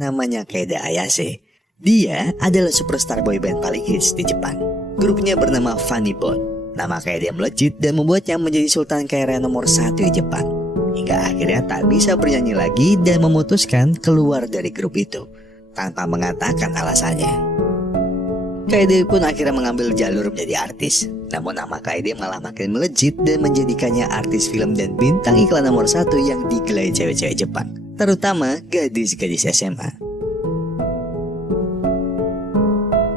namanya Kaede Ayase. Dia adalah superstar boyband paling hits di Jepang. Grupnya bernama Funny Bone. Nama Kaede melejit dan membuatnya menjadi sultan K-pop nomor 1 di Jepang. Hingga akhirnya tak bisa bernyanyi lagi dan memutuskan keluar dari grup itu tanpa mengatakan alasannya. Kaede pun akhirnya mengambil jalur menjadi artis. Namun nama Kaede malah makin melejit dan menjadikannya artis film dan bintang iklan nomor 1 yang digelai cewek-cewek Jepang, terutama gadis-gadis SMA.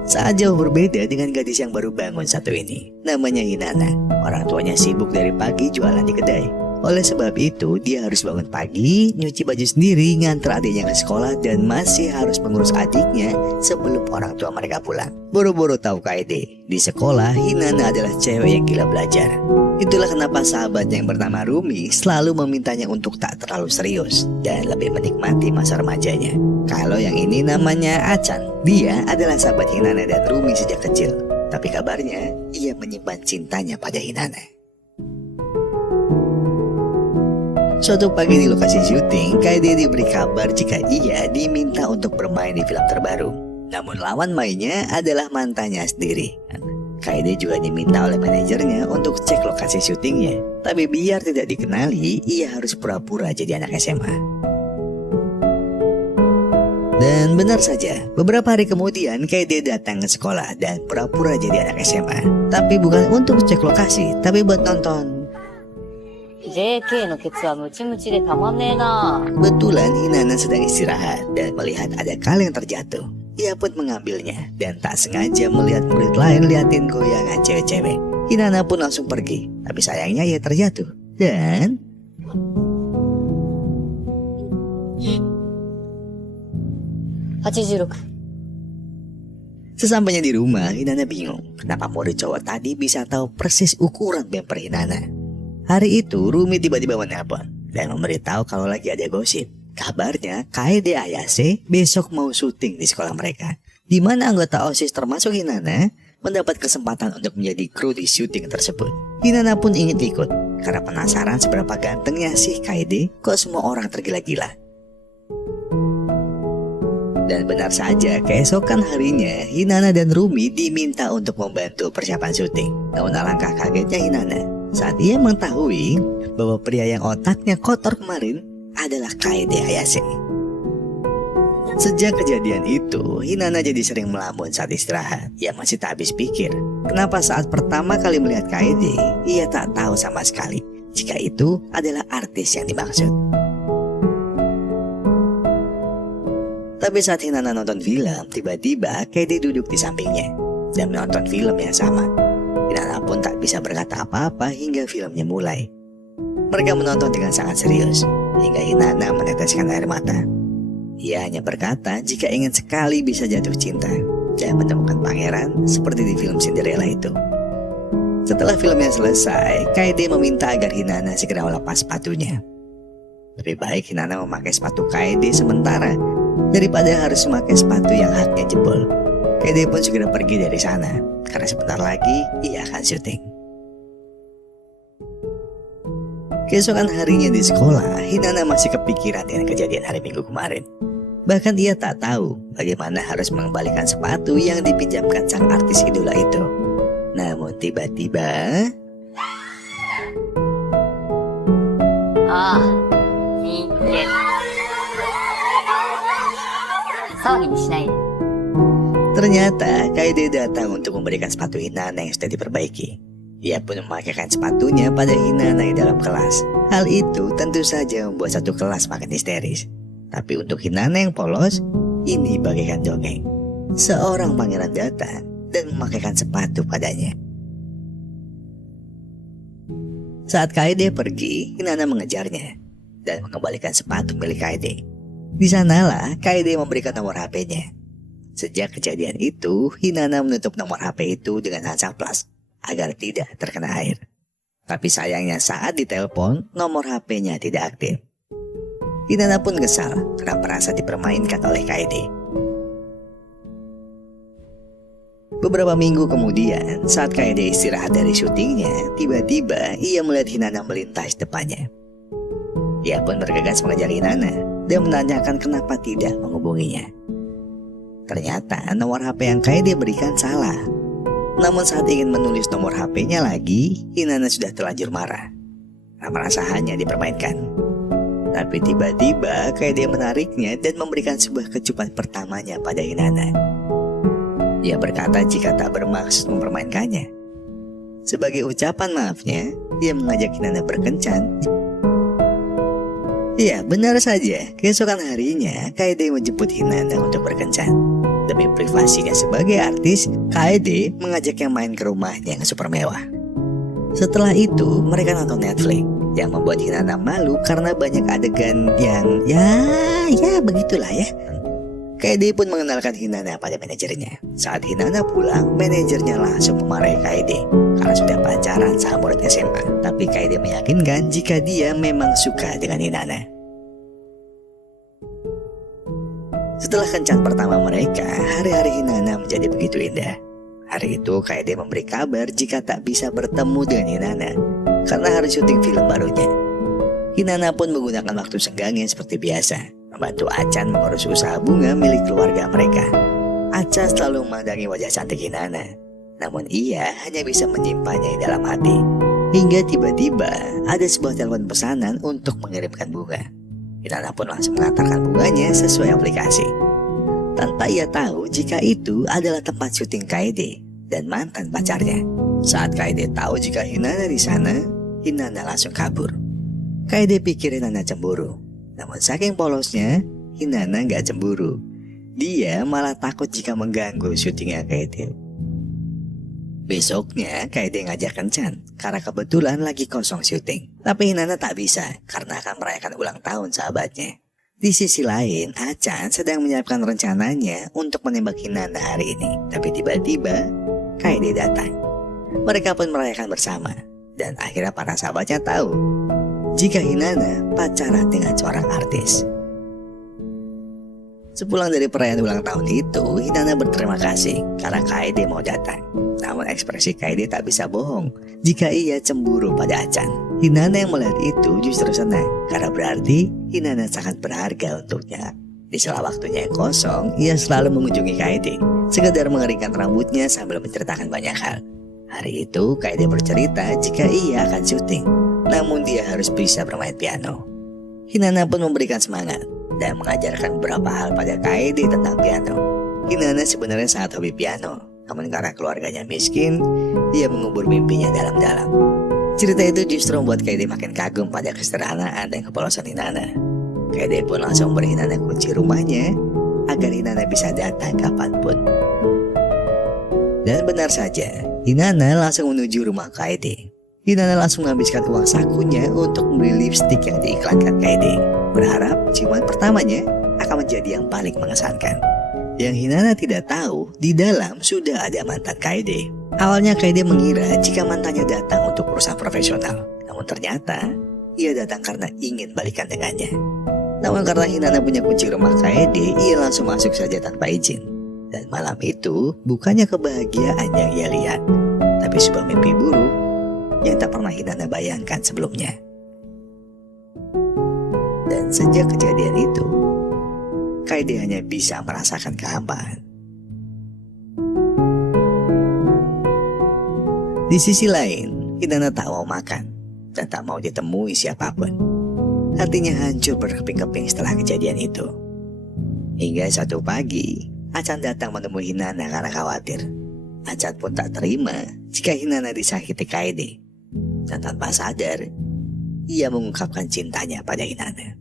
Saat jauh berbeda dengan gadis yang baru bangun satu ini, namanya Hinana. Orang tuanya sibuk dari pagi jualan di kedai. Oleh sebab itu, dia harus bangun pagi, nyuci baju sendiri, nganter adiknya ke sekolah, dan masih harus mengurus adiknya sebelum orang tua mereka pulang. Boro-boro tahu Kaede, di sekolah Hinana adalah cewek yang gila belajar. Itulah kenapa sahabatnya yang bernama Rumi selalu memintanya untuk tak terlalu serius dan lebih menikmati masa remajanya. Kalau yang ini namanya Achan, dia adalah sahabat Hinana dan Rumi sejak kecil. Tapi kabarnya, ia menyimpan cintanya pada Hinana. Suatu pagi di lokasi syuting, Kaede diberi kabar jika ia diminta untuk bermain di film terbaru. Namun lawan mainnya adalah mantannya sendiri. Kaede juga diminta oleh manajernya untuk cek lokasi syutingnya. Tapi biar tidak dikenali, ia harus pura-pura jadi anak SMA. Dan benar saja, beberapa hari kemudian Kaede datang ke sekolah dan pura-pura jadi anak SMA. Tapi bukan untuk cek lokasi, tapi buat nonton. Kebetulan Hinana sedang istirahat dan melihat ada kal yang terjatuh. Ia pun mengambilnya dan tak sengaja melihat murid lain liatin goyangan cewek-cewek. Hinana pun langsung pergi, tapi sayangnya ia terjatuh. Dan sesampainya di rumah, Hinana bingung kenapa murid cowok tadi bisa tahu persis ukuran bemper Hinana. Hari itu Rumi tiba-tiba menelpon dan memberitahu kalau lagi ada gosip. Kabarnya Kaede Ayase besok mau syuting di sekolah mereka, di mana anggota OSIS termasuk Hinana mendapat kesempatan untuk menjadi kru di syuting tersebut. Hinana pun ingin ikut karena penasaran seberapa gantengnya sih Kaede, kok semua orang tergila-gila. Dan benar saja, keesokan harinya Hinana dan Rumi diminta untuk membantu persiapan syuting. Namun alangkah kagetnya Hinana saat ia mengetahui bahwa pria yang otaknya kotor kemarin adalah Kaede Ayase. Sejak kejadian itu, Hinana jadi sering melamun saat istirahat. Ia masih tak habis pikir, kenapa saat pertama kali melihat Kaede, ia tak tahu sama sekali jika itu adalah artis yang dimaksud. Tapi saat Hinana nonton film, tiba-tiba Kaede duduk di sampingnya dan menonton film yang sama. Hinana pun tak bisa berkata apa-apa hingga filmnya mulai. Mereka menonton dengan sangat serius hingga Hinana meneteskan air mata. Ia hanya berkata jika ingin sekali bisa jatuh cinta dan menemukan pangeran seperti di film Cinderella itu. Setelah filmnya selesai, Kaede meminta agar Hinana segera melepas sepatunya. Lebih baik Hinana memakai sepatu Kaede sementara daripada harus memakai sepatu yang haknya jebol. Kaede pun segera pergi dari sana karena sebentar lagi ia akan syuting. Keesokan harinya di sekolah, Hinana masih kepikiran dengan kejadian hari Minggu kemarin. Bahkan ia tak tahu bagaimana harus mengembalikan sepatu yang dipinjamkan sang artis idola itu. Namun tiba-tiba ternyata Kaede datang untuk memberikan sepatu Hinana yang sudah diperbaiki. Ia pun memakaikan sepatunya pada Hinana di dalam kelas. Hal itu tentu saja membuat satu kelas makin histeris. Tapi untuk Hinana yang polos, ini bagaikan dongeng. Seorang pangeran datang dan memakaikan sepatu padanya. Saat Kaede pergi, Hinana mengejarnya dan mengembalikan sepatu milik Kaede. Di sanalah Kaede memberikan nomor HP-nya. Sejak kejadian itu, Hinana menutup nomor HP itu dengan Hansaplast agar tidak terkena air. Tapi sayangnya saat ditelepon, nomor HP-nya tidak aktif. Hinana pun kesal karena merasa dipermainkan oleh Kaede. Beberapa minggu kemudian, saat Kaede istirahat dari syutingnya, tiba-tiba ia melihat Hinana melintas depannya. Ia pun bergegas mengejar Hinana, dan menanyakan kenapa tidak menghubunginya. Ternyata nomor HP yang Kaede berikan salah. Namun saat ingin menulis nomor HP-nya lagi, Hinata sudah terlanjur marah. Merasa hanya dipermainkan. Tapi tiba-tiba Kaede menariknya dan memberikan sebuah kecupan pertamanya pada Hinata. Ia berkata jika tak bermaksud mempermainkannya. Sebagai ucapan maafnya, dia mengajak Hinata berkencan. Ya, benar saja. Keesokan harinya, Kaede menjemput Hinata untuk berkencan. Demi privasinya sebagai artis, Kaede mengajaknya main ke rumahnya yang super mewah. Setelah itu, mereka nonton Netflix yang membuat Hinata malu karena banyak adegan yang ya begitulah ya. Kaede pun mengenalkan Hinata pada manajernya. Saat Hinata pulang, manajernya langsung memarahi Kaede karena sudah pacaran sama murid SMA. Tapi Kaede meyakinkan jika dia memang suka dengan Hinata. Setelah kencan pertama mereka, hari-hari Hinata menjadi begitu indah. Hari itu Kaede memberi kabar jika tak bisa bertemu dengan Hinata karena harus syuting film barunya. Hinata pun menggunakan waktu senggangnya seperti biasa, membantu Achan mengurus usaha bunga milik keluarga mereka. Achan selalu memandangi wajah cantik Hinata, namun ia hanya bisa menyimpannya di dalam hati. Hingga tiba-tiba ada sebuah telepon pesanan untuk mengirimkan bunga. Hinata pun langsung mengantarkan bunganya sesuai aplikasi. Tanpa ia tahu jika itu adalah tempat syuting Kaede dan mantan pacarnya. Saat Kaede tahu jika Hinata di sana, Hinata langsung kabur. Kaede pikir Hinata cemburu, namun saking polosnya, Hinata nggak cemburu. Dia malah takut jika mengganggu syutingnya Kaede. Besoknya Kaede ngajak kencan karena kebetulan lagi kosong syuting. Tapi Hinata tak bisa karena akan merayakan ulang tahun sahabatnya. Di sisi lain, Achan sedang menyiapkan rencananya untuk menembak Hinata hari ini. Tapi tiba-tiba Kaede datang. Mereka pun merayakan bersama. Dan akhirnya para sahabatnya tahu jika Hinata pacaran dengan seorang artis. Sepulang dari perayaan ulang tahun itu, Hinata berterima kasih karena Kaede mau datang. Namun ekspresi Kaede tak bisa bohong jika ia cemburu pada Achan. Hinata yang melihat itu justru senang karena berarti Hinata sangat berharga untuknya. Di sela waktunya yang kosong, ia selalu mengunjungi Kaede, sekedar mengeringkan rambutnya sambil menceritakan banyak hal. Hari itu Kaede bercerita jika ia akan syuting, namun dia harus bisa bermain piano. Hinata pun memberikan semangat dan mengajarkan beberapa hal pada Kaede tentang piano. Hinata sebenarnya sangat hobi piano, namun karena keluarganya miskin, dia mengubur mimpinya dalam-dalam. Cerita itu justru membuat Kaede makin kagum pada kesederhanaan dan kepolosan Hinata. Kaede pun langsung memberi Hinata kunci rumahnya agar Hinata bisa datang kapanpun. Dan benar saja, Hinata langsung menuju rumah Kaede. Hinata langsung menghabiskan uang sakunya untuk membeli lipstik yang diiklankan Kaede, berharap ciuman pertamanya akan menjadi yang paling mengesankan. Yang Hinata tidak tahu, di dalam sudah ada mantan Kaede. Awalnya Kaede mengira jika mantannya datang untuk urusan profesional, namun ternyata ia datang karena ingin balikan dengannya. Namun karena Hinata punya kunci rumah Kaede, ia langsung masuk saja tanpa izin. Dan malam itu bukannya kebahagiaan yang ia lihat, tapi sebuah mimpi buruk yang tak pernah Hinata bayangkan sebelumnya. Dan sejak kejadian itu, Kaede hanya bisa merasakan kehampaan. Di sisi lain, Hinata tak mau makan dan tak mau ditemui siapapun. Hatinya hancur berkeping-keping setelah kejadian itu. Hingga suatu pagi, Achan datang menemui Hinata karena khawatir. Achan pun tak terima jika Hinata disakiti Kaede. Dan tanpa sadar, ia mengungkapkan cintanya pada Hinata.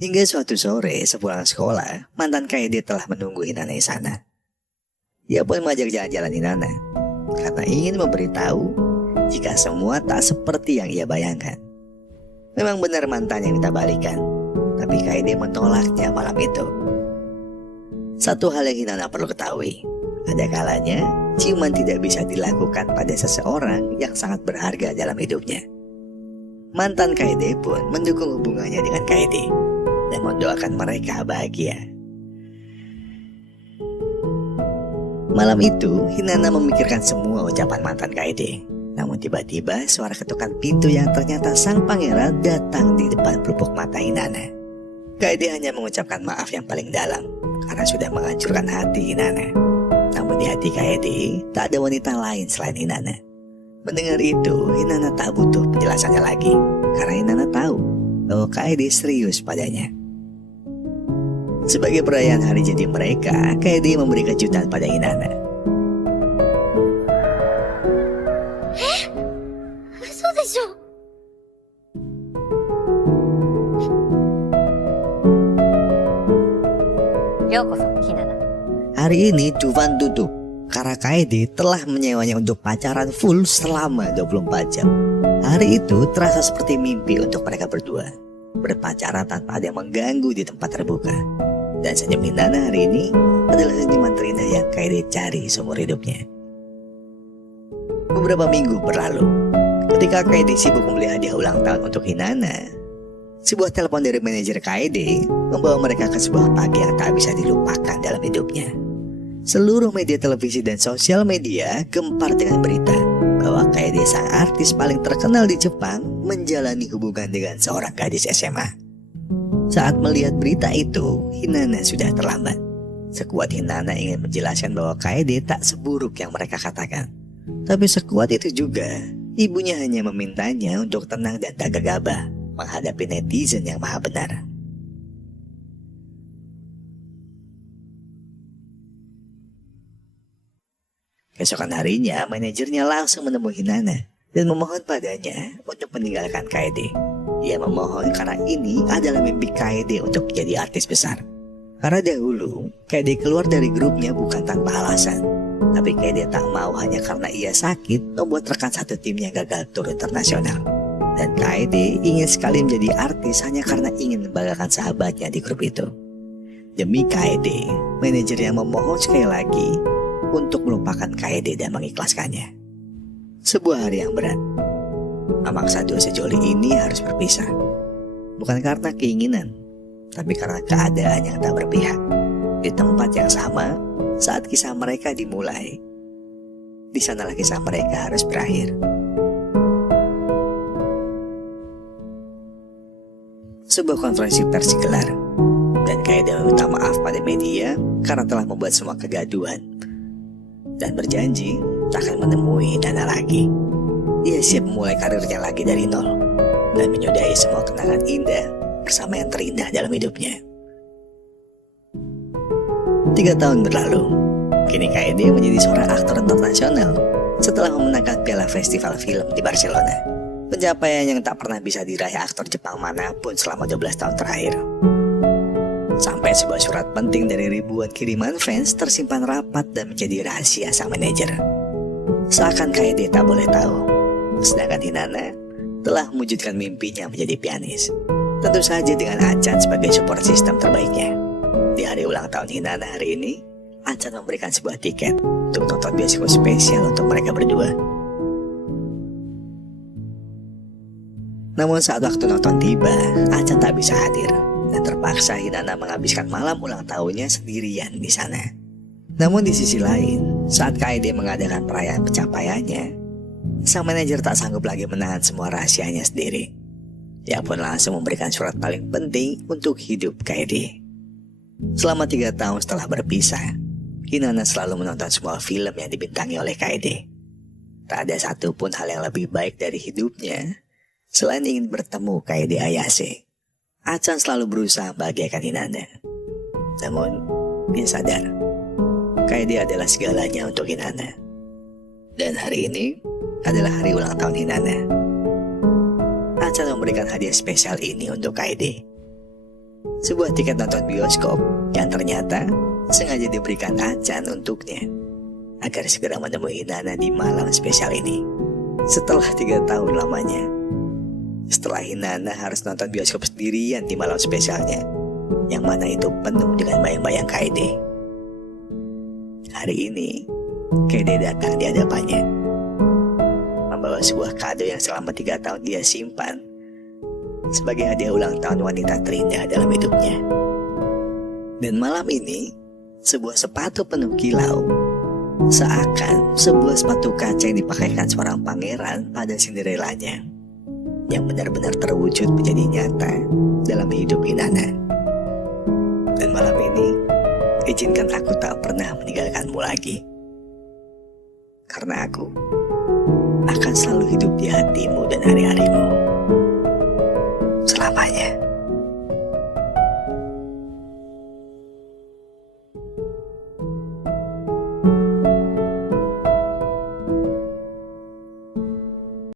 Hingga suatu sore sepulang sekolah, mantan Kaede telah menunggu Hinata di sana. Ia pun mengajak jalan-jalan Hinata karena ingin memberitahu jika semua tak seperti yang ia bayangkan. Memang benar mantannya minta balikan, tapi Kaede menolaknya malam itu. Satu hal yang Hinata perlu ketahui, ada kalanya ciuman tidak bisa dilakukan pada seseorang yang sangat berharga dalam hidupnya. Mantan Kaede pun mendukung hubungannya dengan Kaede dan mendoakan mereka bahagia. Malam itu, Hinata memikirkan semua ucapan mantan Kaede. Namun tiba-tiba suara ketukan pintu yang ternyata sang pangeran datang di depan pelupuk mata Hinana. Kaede hanya mengucapkan maaf yang paling dalam karena sudah menghancurkan hati Hinana. Namun di hati Kaede tak ada wanita lain selain Hinana. Mendengar itu, Hinana tak butuh penjelasannya lagi karena Hinana tahu bahwa Kaede serius padanya. Sebagai perayaan hari jadi mereka, Kaede memberi kejutan pada Hinana. Hari ini Dufan tutup karena Kaede telah menyewanya untuk pacaran full selama 24 jam. Hari itu terasa seperti mimpi untuk mereka berdua, berpacaran tanpa ada yang mengganggu di tempat terbuka. Dan senyum Hinana hari ini adalah senyuman terindah yang Kaede cari seumur hidupnya. Beberapa minggu berlalu, ketika Kaede sibuk membeli hadiah ulang tahun untuk Hinana, sebuah telepon dari manajer Kaede membawa mereka ke sebuah pagi yang tak bisa dilupakan dalam hidupnya. Seluruh media televisi dan sosial media gempar dengan berita bahwa Kaede, sang artis paling terkenal di Jepang, menjalani hubungan dengan seorang gadis SMA. Saat melihat berita itu, Hinana sudah terlambat. Sekuat Hinana ingin menjelaskan bahwa Kaede tak seburuk yang mereka katakan. Tapi sekuat itu juga, ibunya hanya memintanya untuk tenang dan tak gegabah menghadapi netizen yang maha benar. Keesokan harinya, manajernya langsung menemui Hinana dan memohon padanya untuk meninggalkan Kaede. Ia memohon karena ini adalah mimpi Kaede untuk menjadi artis besar. Karena dahulu, Kaede keluar dari grupnya bukan tanpa alasan. Tapi Kaede tak mau hanya karena ia sakit membuat rekan satu timnya gagal tur internasional. Dan Kaede ingin sekali menjadi artis hanya karena ingin membanggakan sahabatnya di grup itu. Demi Kaede, manajernya memohon sekali lagi untuk melupakan Kaede dan mengikhlaskannya. Sebuah hari yang berat. Memaksa dua sejoli ini harus berpisah. Bukan karena keinginan, tapi karena keadaan yang tak berpihak. Di tempat yang sama, saat kisah mereka dimulai, di sanalah kisah mereka harus berakhir. Sebuah konferensi pers digelar, dan Kaede meminta maaf pada media karena telah membuat semua kegaduhan, dan berjanji tak akan menemui Hinana lagi. Ia siap memulai karirnya lagi dari nol dan menyudahi semua kenangan indah bersama yang terindah dalam hidupnya. 3 tahun berlalu, kini Kaede menjadi seorang aktor internasional setelah memenangkan Piala Festival Film di Barcelona. Pencapaian yang tak pernah bisa diraih aktor Jepang manapun selama 12 tahun terakhir. Sampai sebuah surat penting dari ribuan kiriman fans tersimpan rapat dan menjadi rahasia sang manajer. Seakan Kaede tak boleh tahu, sedangkan Hinana telah mewujudkan mimpinya menjadi pianis. Tentu saja dengan Achan sebagai support system terbaiknya. Di hari ulang tahun Hinana hari ini, Achan memberikan sebuah tiket untuk nonton bioskop spesial untuk mereka berdua. Namun saat waktu nonton tiba, Achan tak bisa hadir dan terpaksa Hinana menghabiskan malam ulang tahunnya sendirian di sana. Namun di sisi lain, saat Kaede mengadakan perayaan pencapaiannya, sang manajer tak sanggup lagi menahan semua rahasianya sendiri. Ia pun langsung memberikan surat paling penting untuk hidup Kaede. Selama 3 tahun setelah berpisah, Hinana selalu menonton semua film yang dibintangi oleh Kaede. Tak ada satupun hal yang lebih baik dari hidupnya selain ingin bertemu Kaede Ayase. Achan selalu berusaha membahagiakan Hinana. Namun, dia sadar Kaede adalah segalanya untuk Hinana. Dan hari ini adalah hari ulang tahun Hinana. Achan memberikan hadiah spesial ini untuk Kaede. Sebuah tiket nonton bioskop yang ternyata sengaja diberikan Achan untuknya agar segera menemui Hinana di malam spesial ini. Setelah 3 tahun lamanya, setelah Hinana harus nonton bioskop sendirian di malam spesialnya, yang mana itu penuh dengan bayang-bayang Kaede. Hari ini, Kaede datang di hadapannya, membawa sebuah kado yang selama 3 tahun dia simpan sebagai hadiah ulang tahun wanita terindah dalam hidupnya. Dan malam ini, sebuah sepatu penuh kilau Seakan sebuah sepatu kaca yang dipakaikan seorang pangeran pada Cinderellanya, yang benar-benar terwujud menjadi nyata dalam hidup Inanna. Dan malam ini, izinkan aku tak pernah meninggalkanmu lagi. Karena aku akan selalu hidup di hatimu dan hari-harimu.